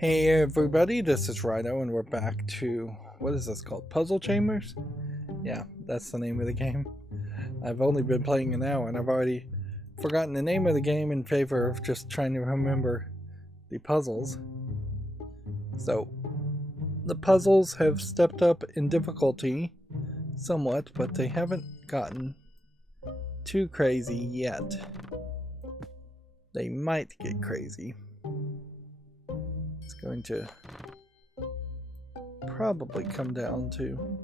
Hey everybody, this is Rydo and we're back to, what is this called? Puzzle Chambers? Yeah, that's the name of the game. I've only been playing an hour and I've already forgotten the name of the game in favor of just trying to remember the puzzles. So, the puzzles have stepped up in difficulty somewhat, but they haven't gotten too crazy yet. They might get crazy. It's going to probably come down to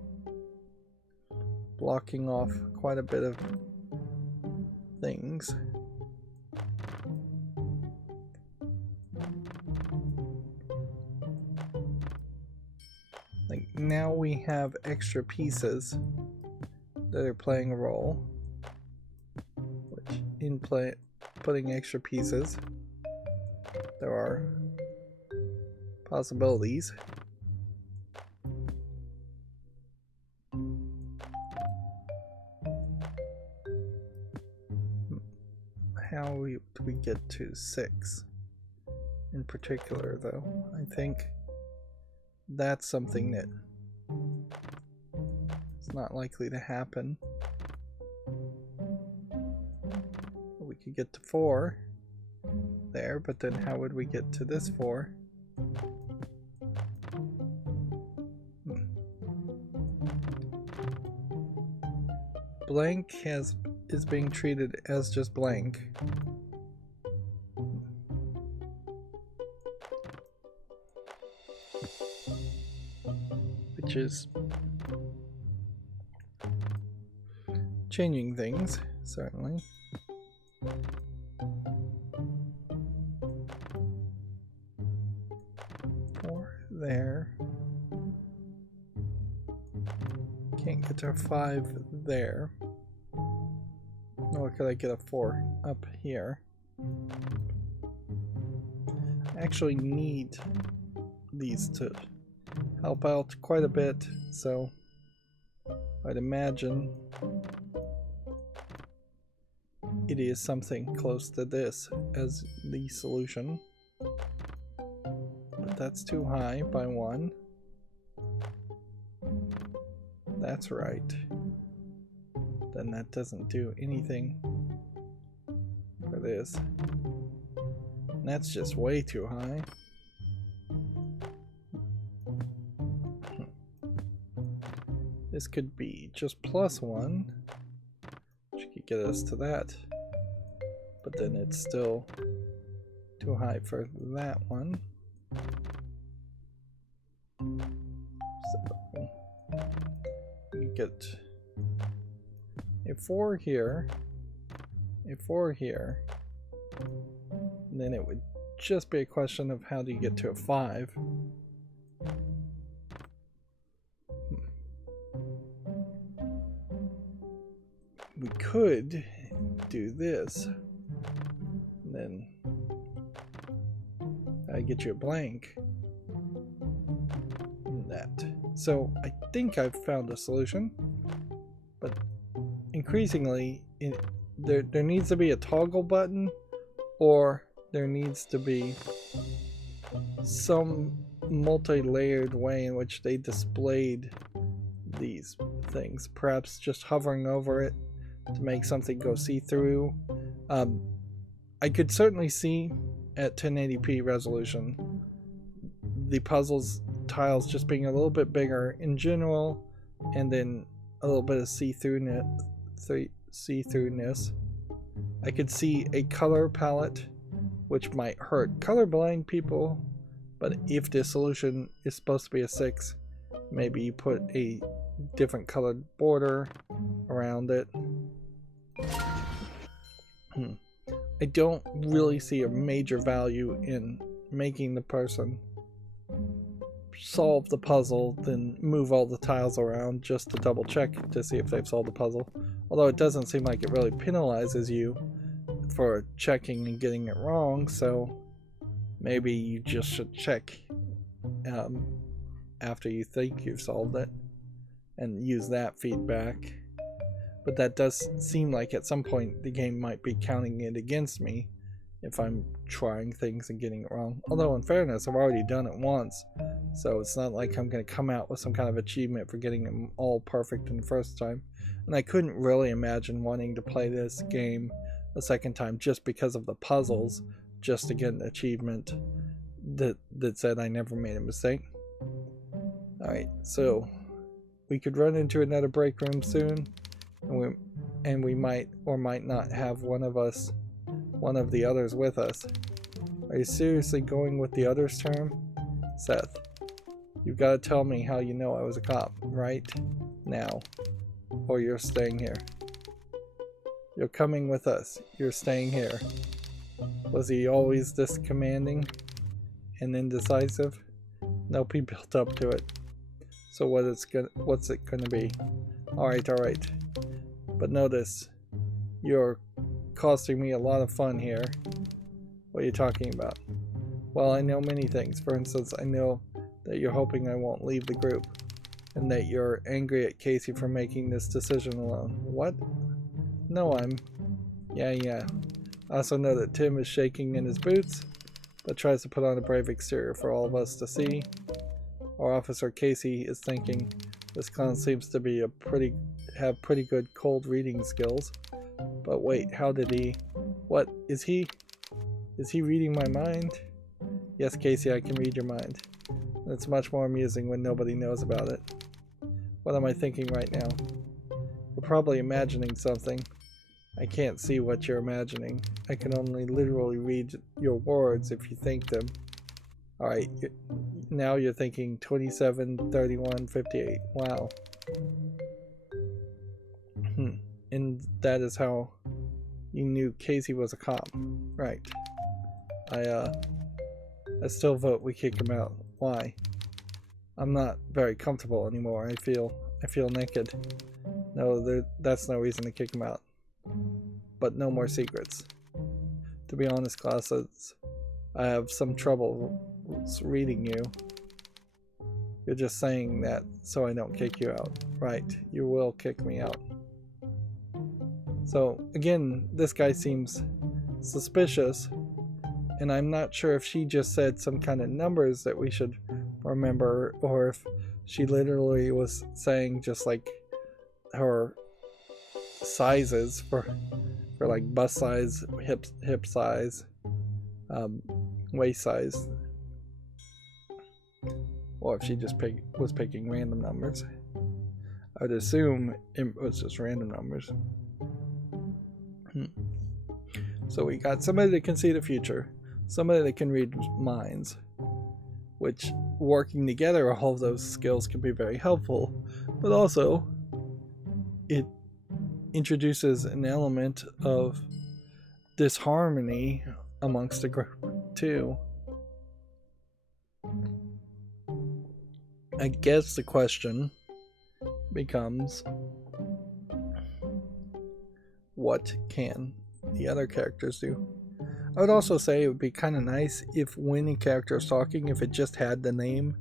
blocking off quite a bit of things. Like now we have extra pieces that are playing a role, which in putting extra pieces, there are possibilities. How do we get to 6 in particular, though? I think that's something that is not likely to happen. We could get to 4 there, but then how would we get to this 4? Blank is being treated as just blank. Which is changing things, certainly. There. Can't get to a 5 there. Nor could I get a 4 up here. I actually need these to help out quite a bit, so I'd imagine it is something close to this as the solution. But that's too high by 1. That's right. Then that doesn't do anything for this. And that's just way too high. This could be just +1, which could get us to that. But then it's still too high for that one. So we get a 4 here, a 4 here, and then it would just be a question of how do you get to a 5. We could do this, and then I get you a blank. That. So I think I've found a solution, but increasingly there needs to be a toggle button, or there needs to be some multi-layered way in which they displayed these things, perhaps just hovering over it to make something go see-through. I could certainly see at 1080p resolution the puzzles tiles just being a little bit bigger in general, and then a little bit of see-throughness. I could see a color palette, which might hurt colorblind people, but if the solution is supposed to be a 6, maybe you put a different colored border around it. I don't really see a major value in making the person solve the puzzle, then move all the tiles around just to double check to see if they've solved the puzzle. Although it doesn't seem like it really penalizes you for checking and getting it wrong, so maybe you just should check after you think you've solved it and use that feedback. But that does seem like at some point the game might be counting it against me if I'm trying things and getting it wrong. Although in fairness, I've already done it once, so it's not like I'm going to come out with some kind of achievement for getting them all perfect in the first time. And I couldn't really imagine wanting to play this game a second time just because of the puzzles, just to get an achievement that said I never made a mistake. Alright, so we could run into another break room soon, and we might or might not have one of the others with us. Are you seriously going with the others term? Seth, you've got to tell me how you know I was a cop right now, or you're staying here. You're coming with us. You're staying here. Was he always this commanding and indecisive? Nope, he built up to it. So what's it gonna be? Alright. But notice, you're costing me a lot of fun here. What are you talking about? Well, I know many things. For instance, I know that you're hoping I won't leave the group, and that you're angry at Casey for making this decision alone. What? No, Yeah. I also know that Tim is shaking in his boots, but tries to put on a brave exterior for all of us to see. Our officer Casey is thinking this clown seems to be have pretty good cold reading skills. But wait, how did he? What is he? Is he reading my mind? Yes, Casey, I can read your mind. And it's much more amusing when nobody knows about it. What am I thinking right now? You're probably imagining something. I can't see what you're imagining. I can only literally read your words if you think them. Alright, now you're thinking 27, 31, 58. Wow. And that is how you knew Casey was a cop. Right. I still vote we kick him out. Why? I'm not very comfortable anymore. I feel naked. No, that's no reason to kick him out. But no more secrets. To be honest, classes, I have some trouble reading you. You're just saying that so I don't kick you out. Right, you will kick me out. So, again, this guy seems suspicious, and I'm not sure if she just said some kind of numbers that we should remember, or if she literally was saying just like her sizes for like bust size, hip size, waist size, or if she just was picking random numbers. I would assume it was just random numbers. So we got somebody that can see the future, somebody that can read minds, which working together, all of those skills can be very helpful, but also it introduces an element of disharmony amongst the group too. I guess the question becomes, what can the other characters do? I would also say it would be kind of nice if when a character is talking, if it just had the name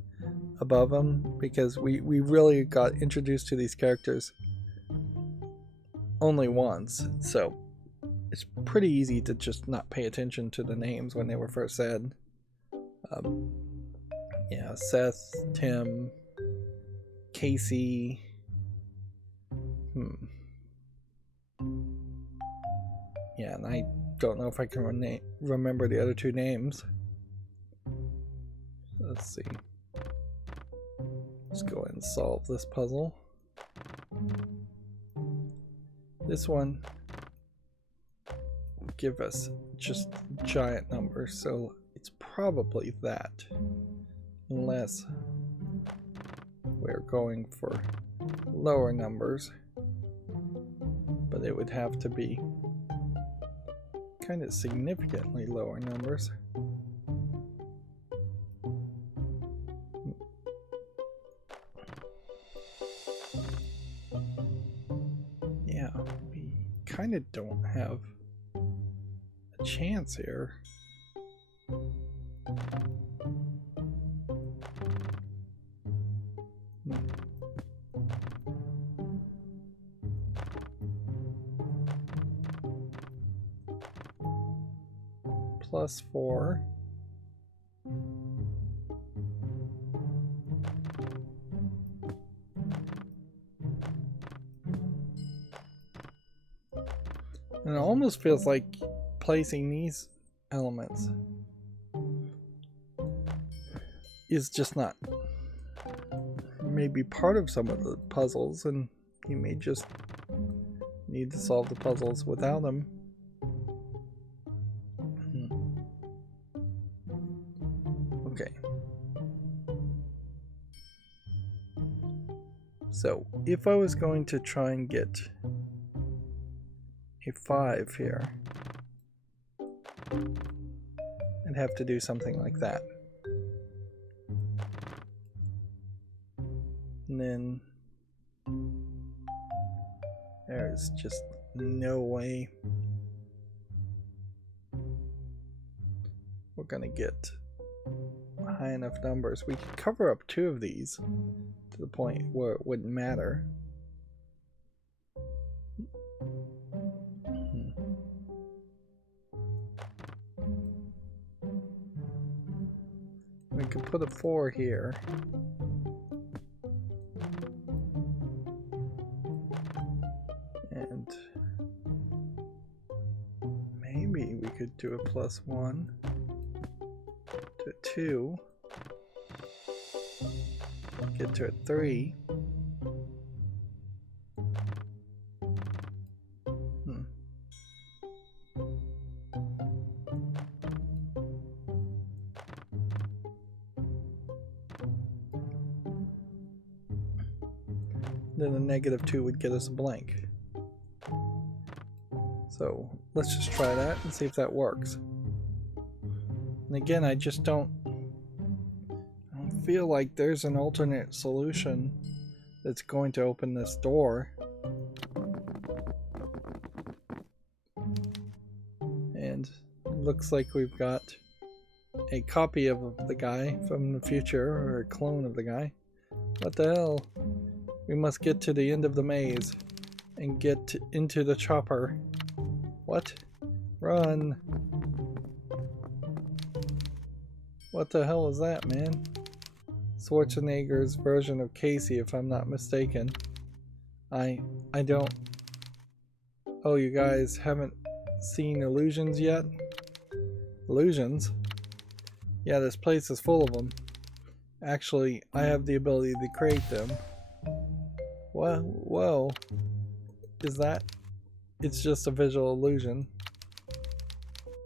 above them, because we really got introduced to these characters only once, so it's pretty easy to just not pay attention to the names when they were first said. Yeah, Seth, Tim, Casey. Yeah, and I don't know if I can remember the other two names. Let's see. Let's go ahead and solve this puzzle. This one will give us just giant numbers, so it's probably that. Unless we're going for lower numbers. But it would have to be kind of significantly lower numbers. Yeah, we kind of don't have a chance here. +4. And it almost feels like placing these elements is just not maybe part of some of the puzzles, and you may just need to solve the puzzles without them. Okay. So if I was going to try and get a 5 here, I'd have to do something like that. And then there's just no way we're gonna get high enough numbers. We could cover up 2 of these to the point where it wouldn't matter. We could put a 4 here. And maybe we could do a +1 to 2. Get to a 3. Then a -2 would get us a blank. So let's just try that and see if that works. And again, I just don't feel like there's an alternate solution that's going to open this door. And it looks like we've got a copy of the guy from the future, or a clone of the guy. What the hell? We must get to the end of the maze and get into the chopper. What? Run! What the hell is that, man? Schwarzenegger's version of Casey, if I'm not mistaken. I don't... Oh, you guys haven't seen illusions yet? Illusions? Yeah, this place is full of them. Actually, I have the ability to create them. Whoa. Is that... It's just a visual illusion.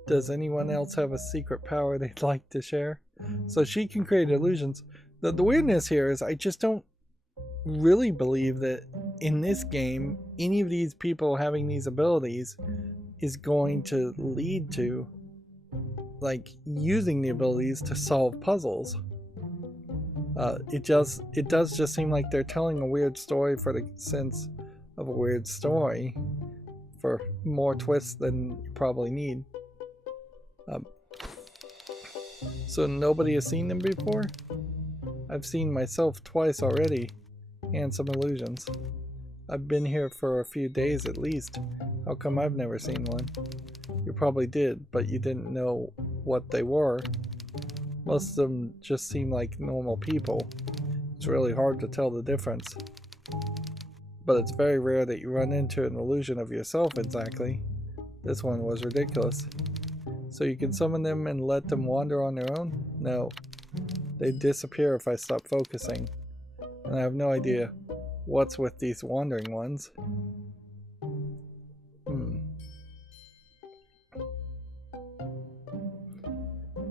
Does anyone else have a secret power they'd like to share? So she can create illusions. The weirdness here is I just don't really believe that in this game any of these people having these abilities is going to lead to like using the abilities to solve puzzles. It does just seem like they're telling a weird story for the sense of a weird story, for more twists than you probably need. So nobody has seen them before? I've seen myself twice already, and some illusions. I've been here for a few days at least. How come I've never seen one? You probably did, but you didn't know what they were. Most of them just seem like normal people. It's really hard to tell the difference. But it's very rare that you run into an illusion of yourself exactly. This one was ridiculous. So you can summon them and let them wander on their own? No. They disappear if I stop focusing. And I have no idea what's with these wandering ones.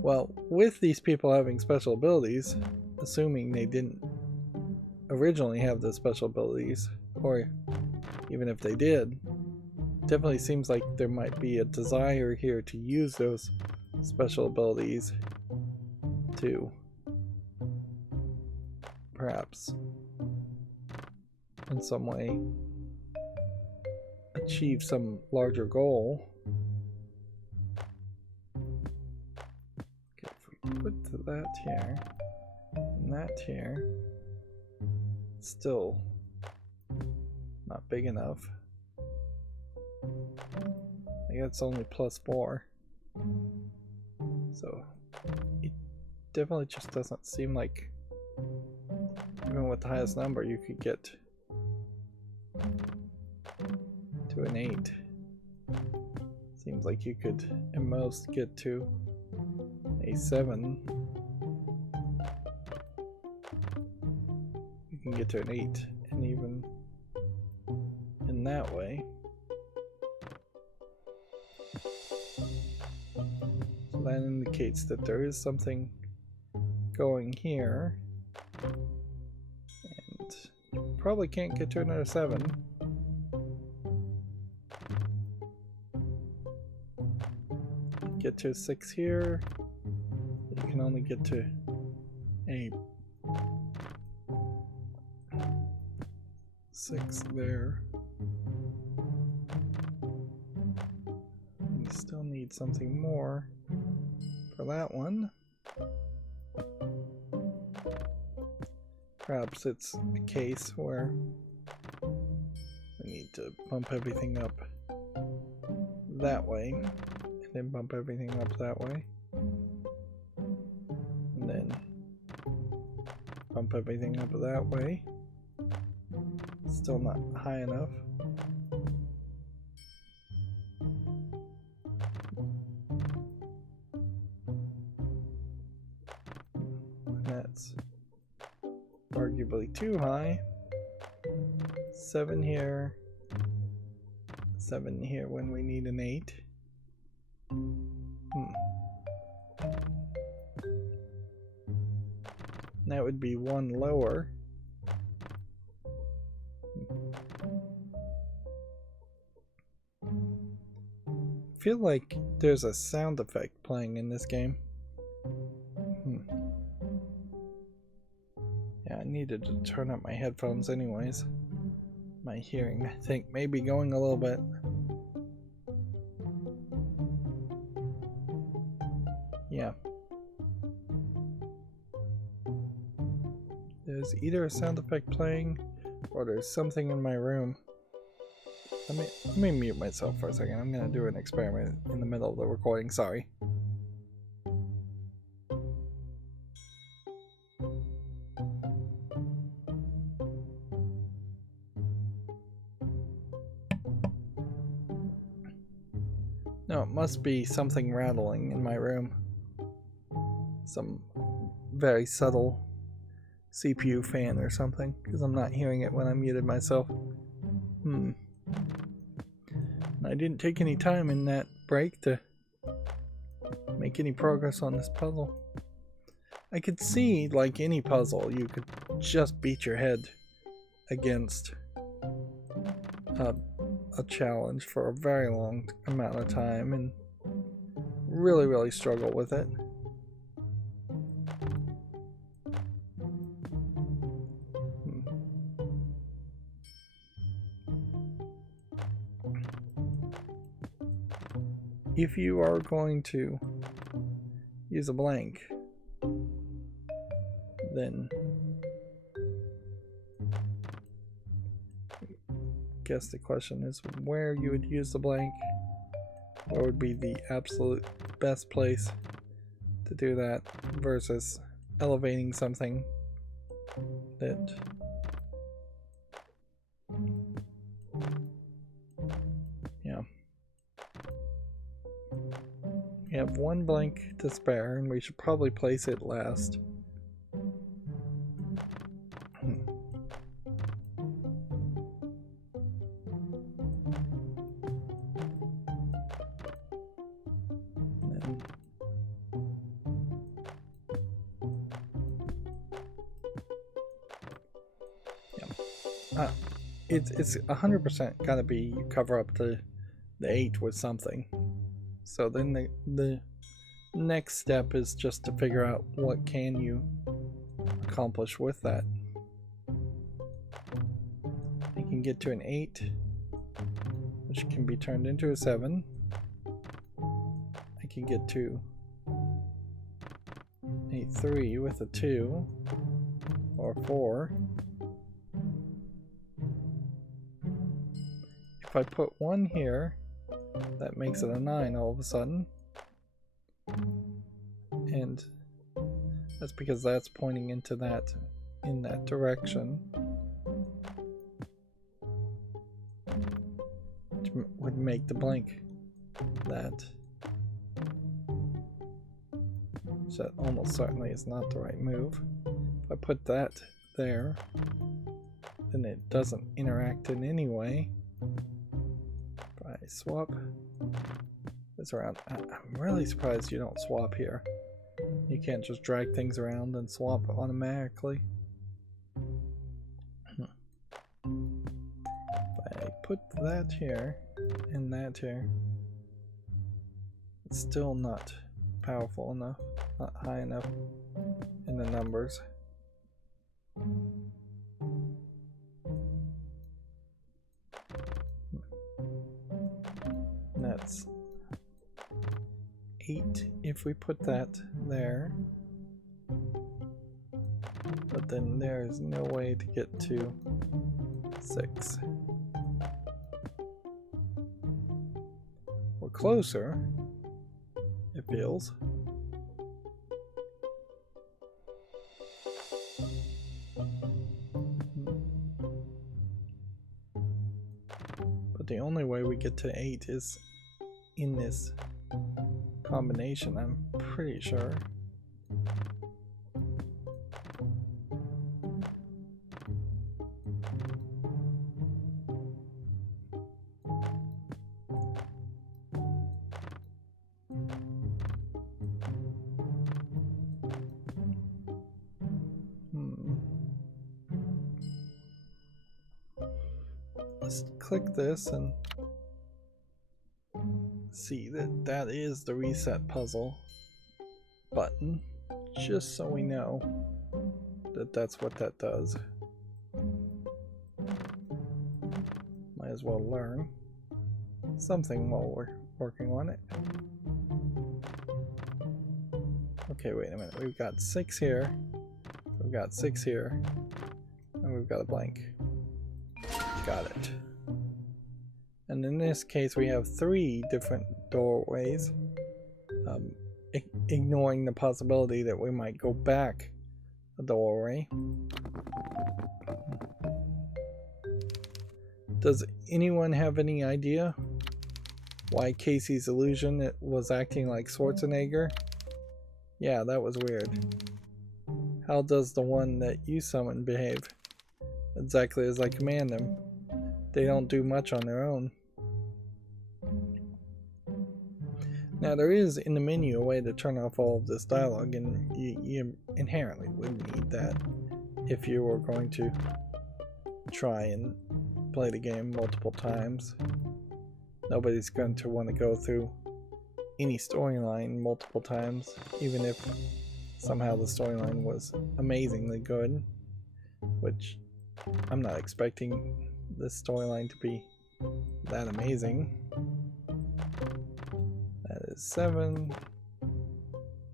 Well, with these people having special abilities, assuming they didn't originally have the special abilities, or even if they did, definitely seems like there might be a desire here to use those special abilities to perhaps in some way achieve some larger goal. Okay, if we put that here and that here, it's still not big enough. I guess it's only +4. So it definitely just doesn't seem like, even with the highest number, you could get to an 8. Seems like you could at most get to a 7. You can get to an 8, and even in that way. So that indicates that there is something going here. And you probably can't get to another 7. Get to 6 here. You can only get to a 6 there. You still need something more for that one. Perhaps it's a case where we need to bump everything up that way, and then bump everything up that way, and then bump everything up that way. Still not high enough. That's arguably too high. 7 here. 7 here when we need an 8. That would be 1 lower. I feel like there's a sound effect playing in this game. Yeah, I needed to turn up my headphones anyways. My hearing, I think, may be going a little bit. Yeah. There's either a sound effect playing or there's something in my room. Let me mute myself for a second. I'm gonna do an experiment in the middle of the recording. Sorry. No, it must be something rattling in my room. Some very subtle CPU fan or something, because I'm not hearing it when I muted myself. I didn't take any time in that break to make any progress on this puzzle. I could see, like any puzzle, you could just beat your head against a challenge for a very long amount of time and really struggle with it. If you are going to use a blank, then I guess the question is where you would use the blank. What would be the absolute best place to do that versus elevating something that we have 1 blank to spare, and we should probably place it last. It's 100% gotta be you cover up the 8 with something. So then the next step is just to figure out what can you accomplish with that. I can get to an 8, which can be turned into a 7. I can get to a 3 with a 2 or 4. If I put 1 here, that makes it a 9 all of a sudden. and that's because that's pointing into that, in that direction, which would make the blank that. So that almost certainly is not the right move. If I put that there, then it doesn't interact in any way. If I swap this around, I'm really surprised you don't swap here. You can't just drag things around and swap automatically. If I put that here and that here, it's still not powerful enough, not high enough in the numbers. And that's 8 if we put that there, but then there's no way to get to 6. We're closer, it feels. But the only way we get to 8 is in this combination, I'm pretty sure. Let's click this and see that that is the reset puzzle button, just so we know that that's what that does. Might as well learn something while we're working on it. Okay, wait a minute. We've got 6 here, we've got 6 here, and we've got a blank. Got it. And in this case, we have 3 different doorways, ignoring the possibility that we might go back a doorway. Does anyone have any idea why Casey's illusion was acting like Schwarzenegger? Yeah, that was weird. How does the one that you summon behave? Exactly as I command them. They don't do much on their own. Now there is in the menu a way to turn off all of this dialogue, and you inherently would need that if you were going to try and play the game multiple times. Nobody's going to want to go through any storyline multiple times, even if somehow the storyline was amazingly good, which I'm not expecting this storyline to be that amazing. That is 7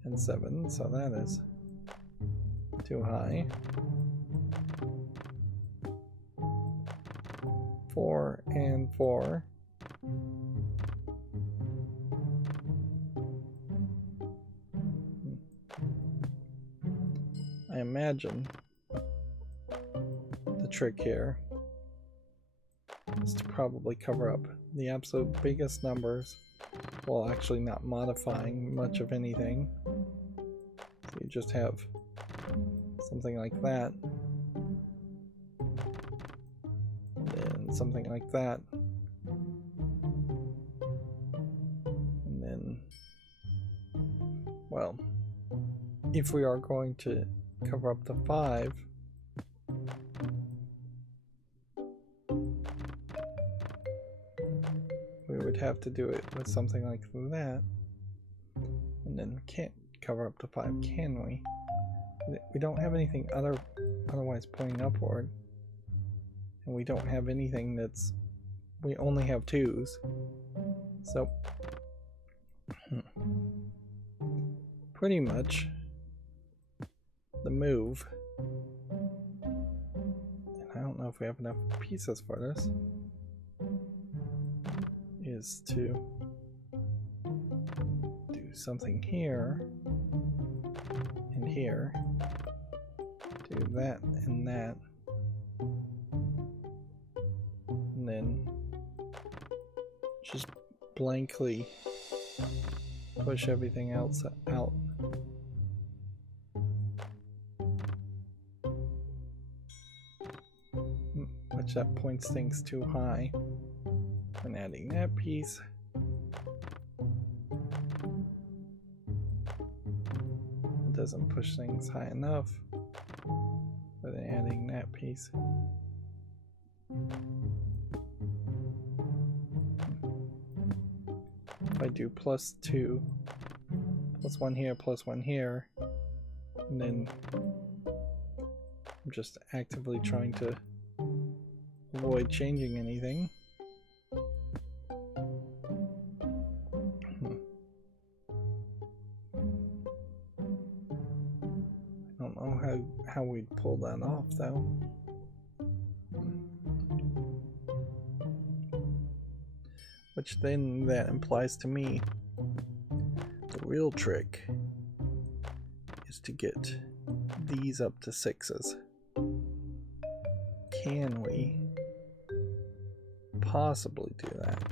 and 7, so that is too high. 4 and 4. I imagine the trick here is to probably cover up the absolute biggest numbers while actually not modifying much of anything. So you just have something like that, and then something like that, and then, well, if we are going to cover up the 5, we would have to do it with something like that, and then we can't cover up to 5, can we? We don't have anything otherwise pointing upward, and we don't have anything that's, we only have 2s, so pretty much the move, and I don't know if we have enough pieces for this, is to do something here here. Do that and that. And then just blankly push everything else out. Which that points things too high. And adding that piece. It doesn't push things high enough. But then adding that piece. If I do +2, +1 here, +1 here, and then I'm just actively trying to avoid changing anything. I don't know how we'd pull that off though. Which then that implies to me the real trick is to get these up to 6s. Can we possibly do that?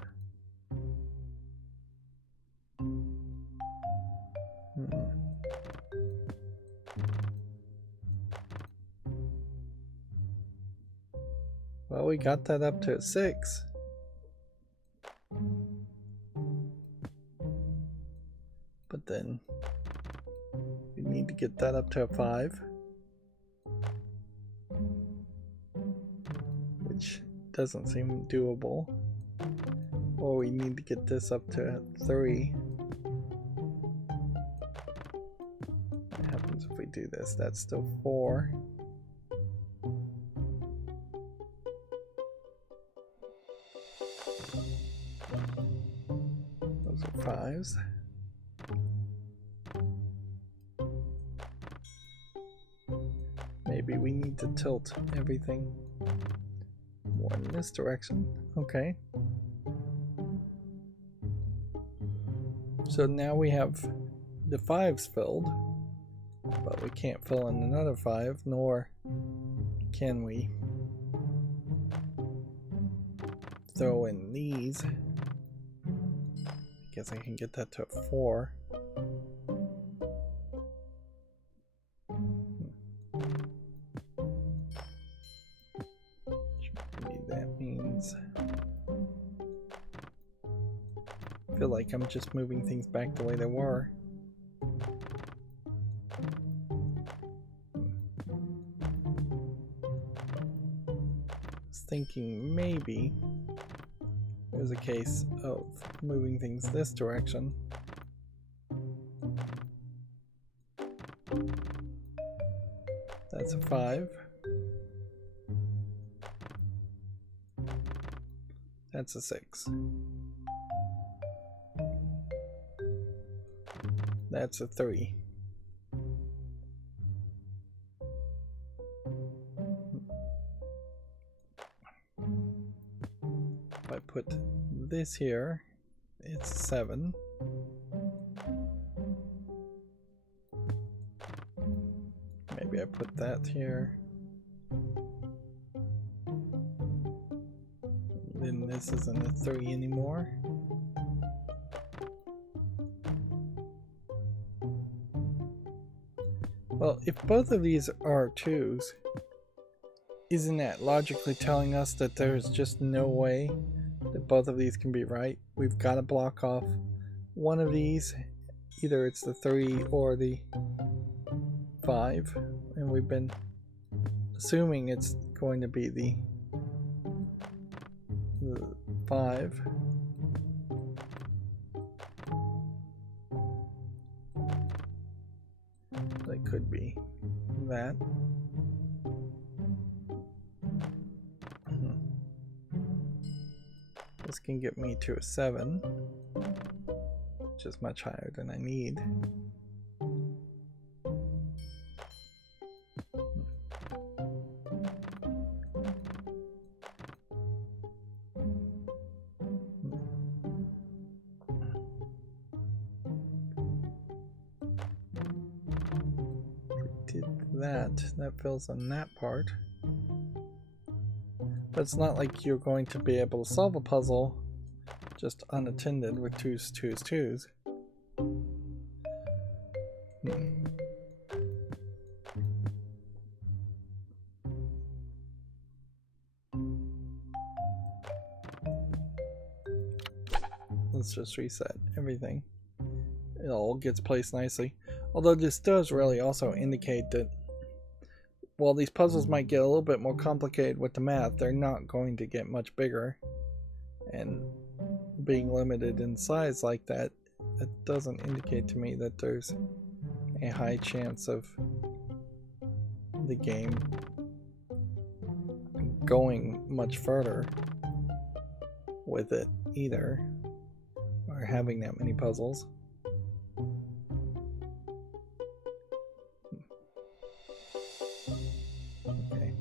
Well, we got that up to 6. But then we need to get that up to a 5. Which doesn't seem doable. Or we need to get this up to 3. What happens if we do this? That's still 4. Those are 5s. Maybe we need to tilt everything more in this direction. Okay. So now we have the 5s filled, but we can't fill in another 5, nor can we throw in these. I guess I can get that to a 4. That means I feel like I'm just moving things back the way they were. I was thinking maybe there's a case of moving things this direction. That's a 5. That's a 6. That's a 3. If I put this here, it's 7. Maybe I put that here. Then this isn't a 3 anymore. Well, if both of these are 2s, isn't that logically telling us that there's just no way that both of these can be right? We've got to block off one of these. Either it's the 3 or the 5. And we've been assuming it's going to be the 5. That could be that. This can get me to a 7, which is much higher than I need. that fills in that part. But it's not like you're going to be able to solve a puzzle just unattended with 2s, 2s, 2s. Let's just reset everything. It all gets placed nicely. Although this does really also indicate that while these puzzles might get a little bit more complicated with the math, they're not going to get much bigger. And being limited in size like that, that doesn't indicate to me that there's a high chance of the game going much further with it either, or having that many puzzles. Okay.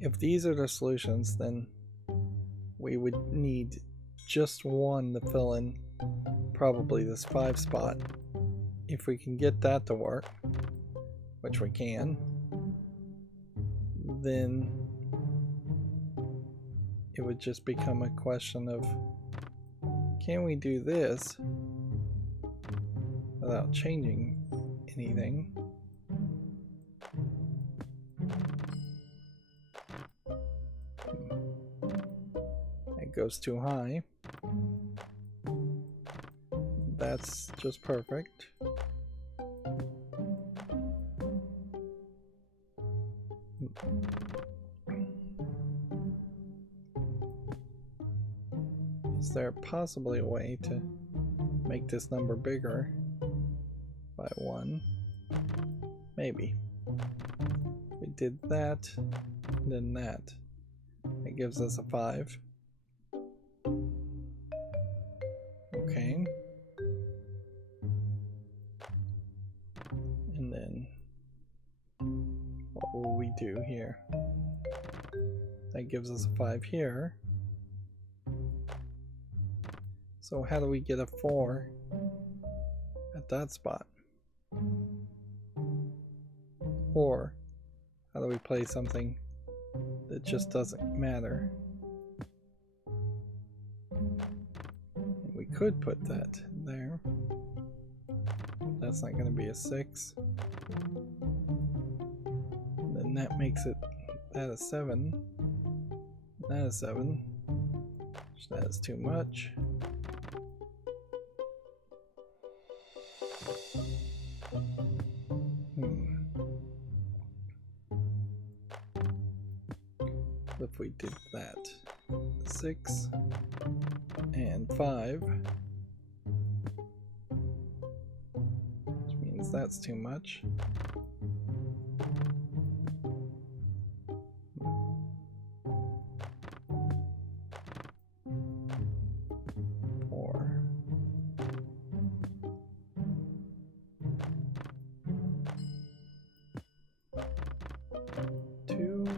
If these are the solutions, then we would need just one to fill in probably this 5 spot. If we can get that to work, which we can, then it would just become a question of, can we do this without changing anything? It goes too high. That's just perfect. Is there possibly a way to make this number bigger by 1? Maybe. We did that, then that. It gives us a 5. Okay. And then what will we do here? That gives us a 5 here. So how do we get a 4 at that spot? Or how do we play something that just doesn't matter? We could put that there. That's not going to be a 6. And then that makes it that a 7. That a 7. That is too much. If we did that, 6 and 5, which means that's too much. 4. 2.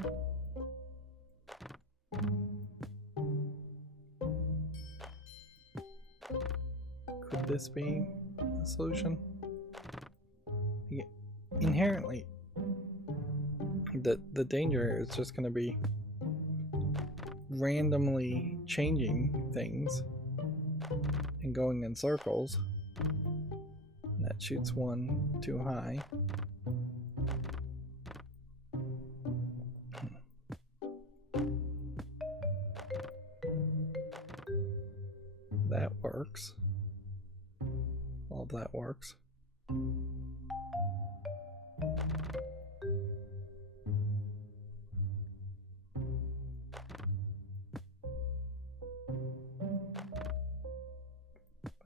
Could this be a solution? Yeah. Inherently, the danger is just going to be randomly changing things and going in circles. That shoots 1 too high. That works. All of that works. But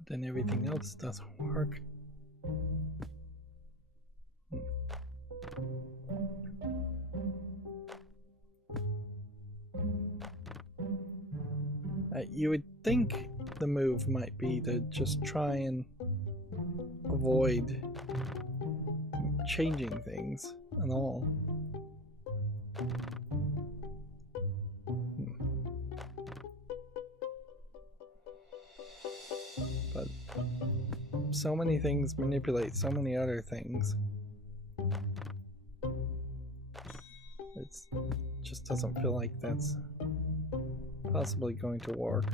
then everything else doesn't work. You would think the move might be to just try and avoid changing things and all. But so many things manipulate so many other things It just doesn't feel like that's possibly going to work.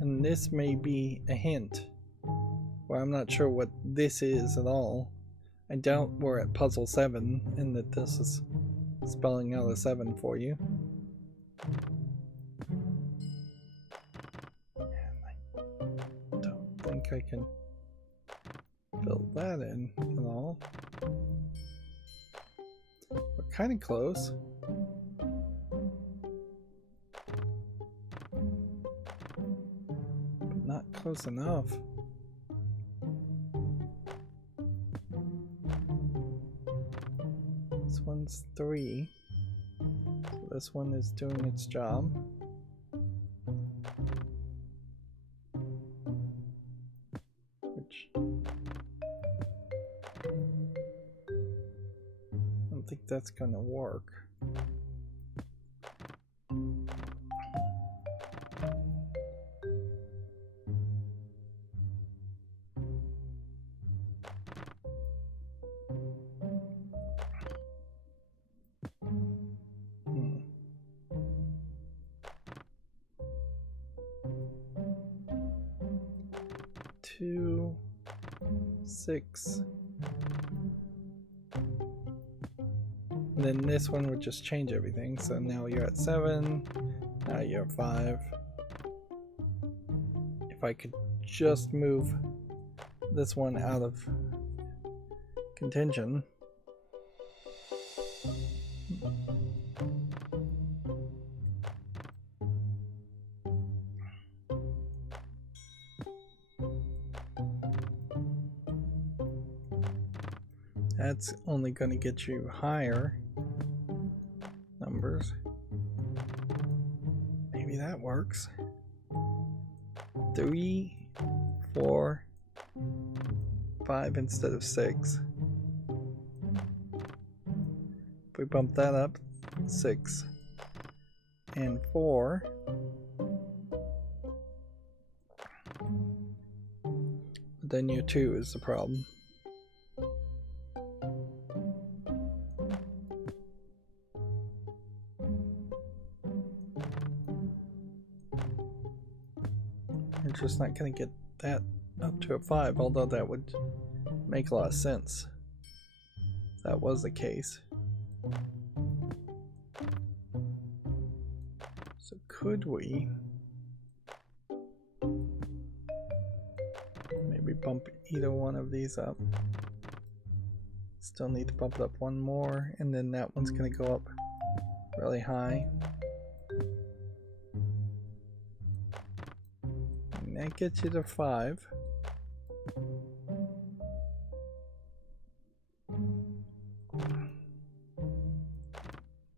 And this may be a hint. Well, I'm not sure what this is at all. I doubt we're at puzzle 7 and that this is spelling out a 7 for you. And I don't think I can fill that in at all. We're kind of close. But not close enough. This one's 3. So this one is doing its job. Which I don't think that's gonna work. Two, 6. And then this one would just change everything. So now you're at 7. Now you're at 5. If I could just move this one out of contention. That's only going to get you higher numbers. Maybe that works. 3, 4, 5 instead of 6. If we bump that up, 6 and 4. But then your 2 is the problem. You're just not going to get that up to a 5, although that would make a lot of sense if that was the case. So could we maybe bump either one of these up? Still need to bump it up one more, and then that one's going to go up really high. And that gets you to 5.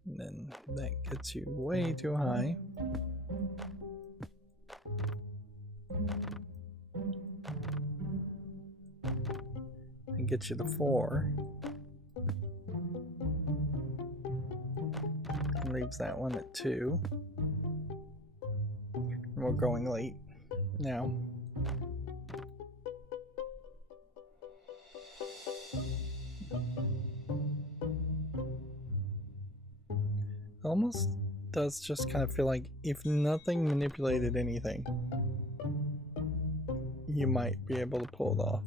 And then that gets you way too high. And gets you to 4. And leaves that one at 2. And we're going late now. Almost does just kind of feel like if nothing manipulated anything, you might be able to pull it off.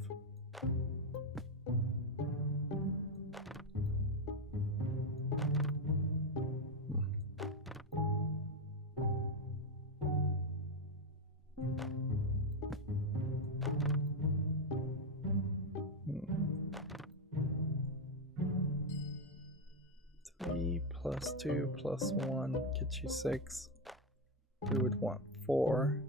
Plus 2 plus 1 gets you 6. We would want 4.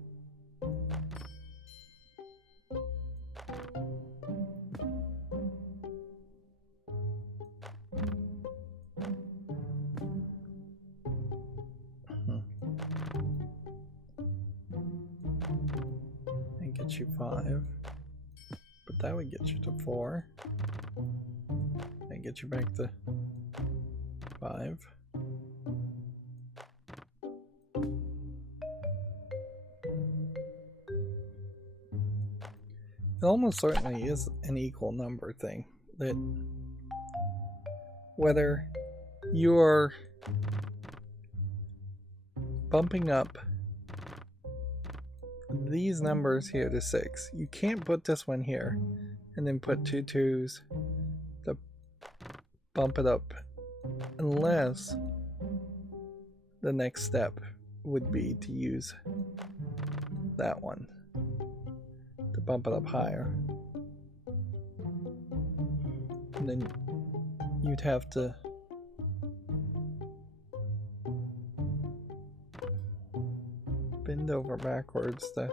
And get you 5. But that would get you to 4. And get you back to 5. It almost certainly is an equal number thing. That whether you're bumping up these numbers here to 6, you can't put this one here and then put 2 2s to bump it up unless the next step would be to use that one to bump it up higher. And then you'd have to bend over backwards to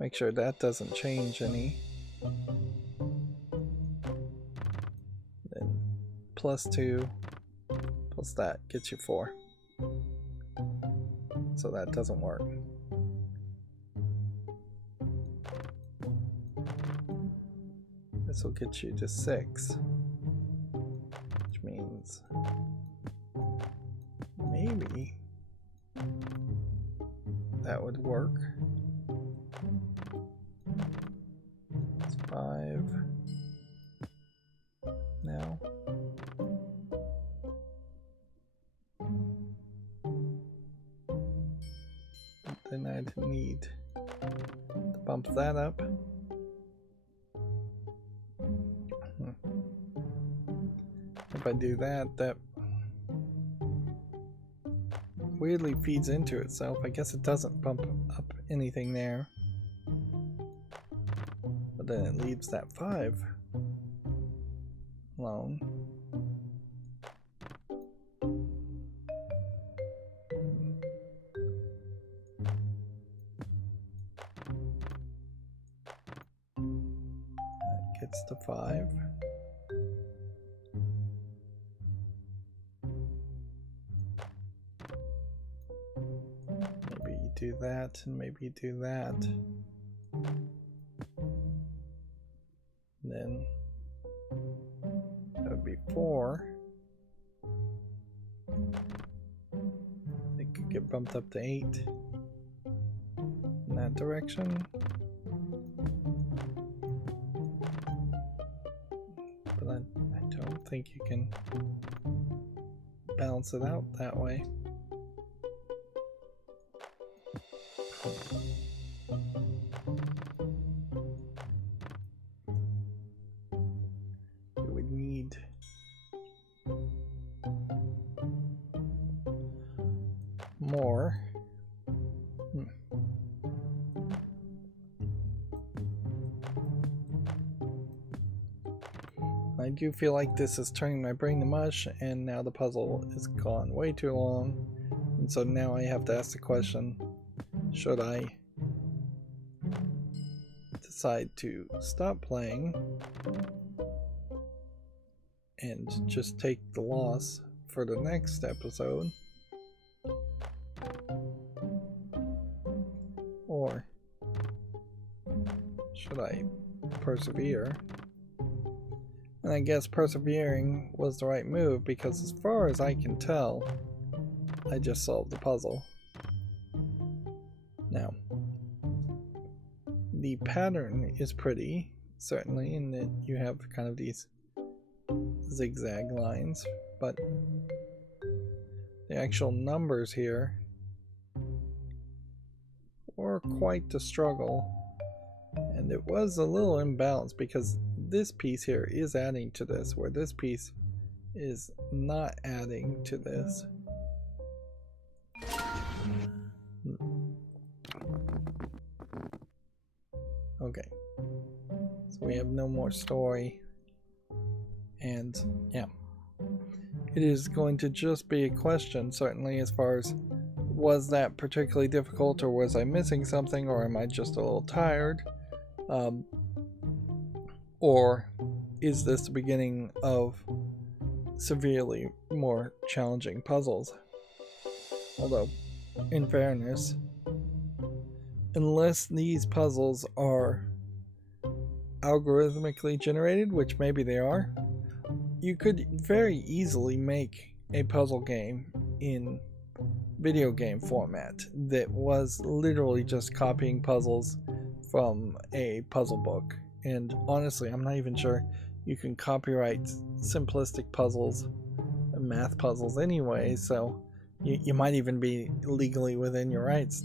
make sure that doesn't change any. Then +2 plus that gets you 4. So that doesn't work. This will get you to 6, which means maybe that would work. It's 5 now. Then I'd need to bump that up. If I do that, that weirdly feeds into itself. I guess it doesn't bump up anything there. But then it leaves that 5 alone. That gets to 5. Do that, and maybe do that. Then that would be 4. It could get bumped up to 8 in that direction. But I don't think you can balance it out that way. It would need more. I do feel like this is turning my brain to mush, and now the puzzle is gone way too long, and so now I have to ask the question, should I decide to stop playing and just take the loss for the next episode, or should I persevere? And I guess persevering was the right move, because as far as I can tell, I just solved the puzzle. Now, the pattern is pretty, certainly, in that you have kind of these zigzag lines, but the actual numbers here were quite the struggle, and it was a little imbalanced because this piece here is adding to this, where this piece is not adding to this. Okay, so we have no more story, and yeah, it is going to just be a question, certainly, as far as was that particularly difficult, or was I missing something, or am I just a little tired, or is this the beginning of severely more challenging puzzles? Although, in fairness, unless these puzzles are algorithmically generated, which maybe they are, you could very easily make a puzzle game in video game format that was literally just copying puzzles from a puzzle book and honestly, I'm not even sure you can copyright simplistic puzzles, math puzzles anyway, so you might even be legally within your rights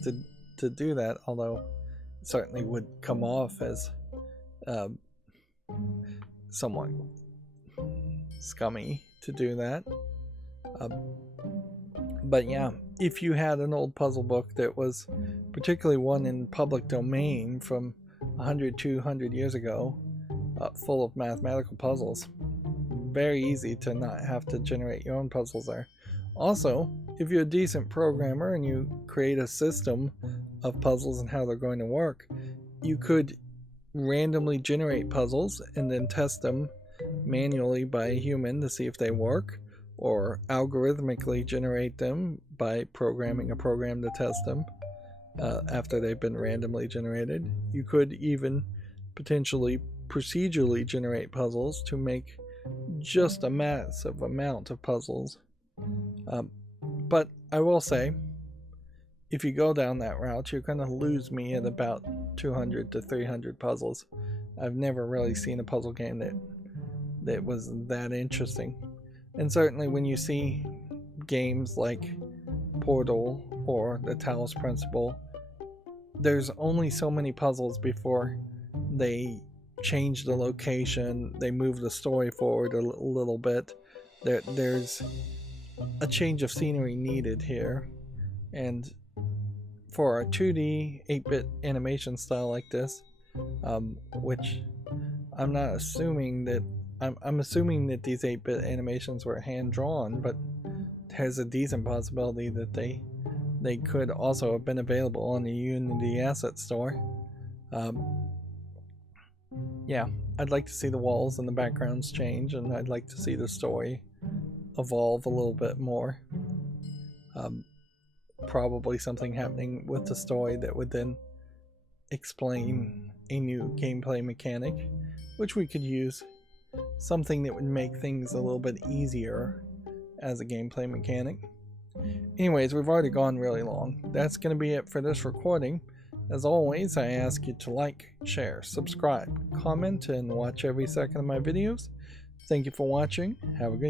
to do that, although it certainly would come off as somewhat scummy to do that. But yeah, if you had an old puzzle book that was particularly one in public domain from 100, 200 years ago, full of mathematical puzzles, very easy to not have to generate your own puzzles there. Also, if you're a decent programmer and you create a system of puzzles and how they're going to work, you could randomly generate puzzles and then test them manually by a human to see if they work, or algorithmically generate them by programming a program to test them after they've been randomly generated. You could even potentially procedurally generate puzzles to make just a massive amount of puzzles. But I will say, if you go down that route, you're going to lose me at about 200 to 300 puzzles. I've never really seen a puzzle game that was that interesting. And certainly when you see games like Portal or the Talos Principle, there's only so many puzzles before they change the location, they move the story forward a little bit. There's a change of scenery needed here, and for a 2D 8-bit animation style like this, which I'm not assuming that I'm assuming that these 8-bit animations were hand drawn, but there's a decent possibility that they could also have been available on the Unity Asset Store. Yeah, I'd like to see the walls and the backgrounds change, and I'd like to see the story evolve a little bit more. Probably something happening with the story that would then explain a new gameplay mechanic, which we could use. Something that would make things a little bit easier as a gameplay mechanic. Anyways, we've already gone really long. That's going to be it for this recording. As always, I ask you to like, share, subscribe, comment, and watch every second of my videos. Thank you for watching. Have a good day.